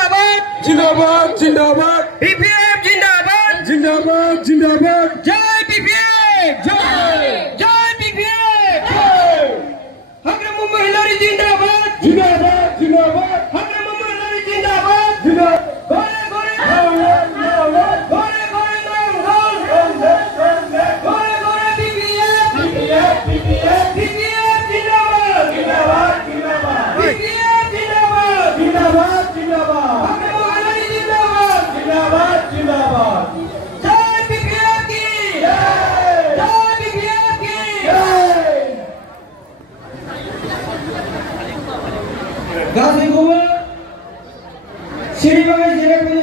जिंदाबाद जिंदाबाद बीपीएफ जिंदाबाद जिंदाबाद जिंदाबाद जय बीपीएफ जय जय बीपीएफ हकरम महिलारी जिंदाबाद जिंदाबाद जिंदाबाद हकरम महिलारी जिंदाबाद जिंदाबाद गोरे गोरे गोरे गोरे गोरे गोरे बीपीएफ बीपीएफ बीपीएफ बीपीएफ जिंदाबाद जिंदाबाद जिंदाबाद बीपीएफ जिंदाबाद जिंदाबाद जिंदाबाद हकरम महिलारी जिंदाबाद जिंदाबाद जिंदाबाद जय बीपीएफ की जय बीपीएफ की गाजीपुर श्रीबाग जिले में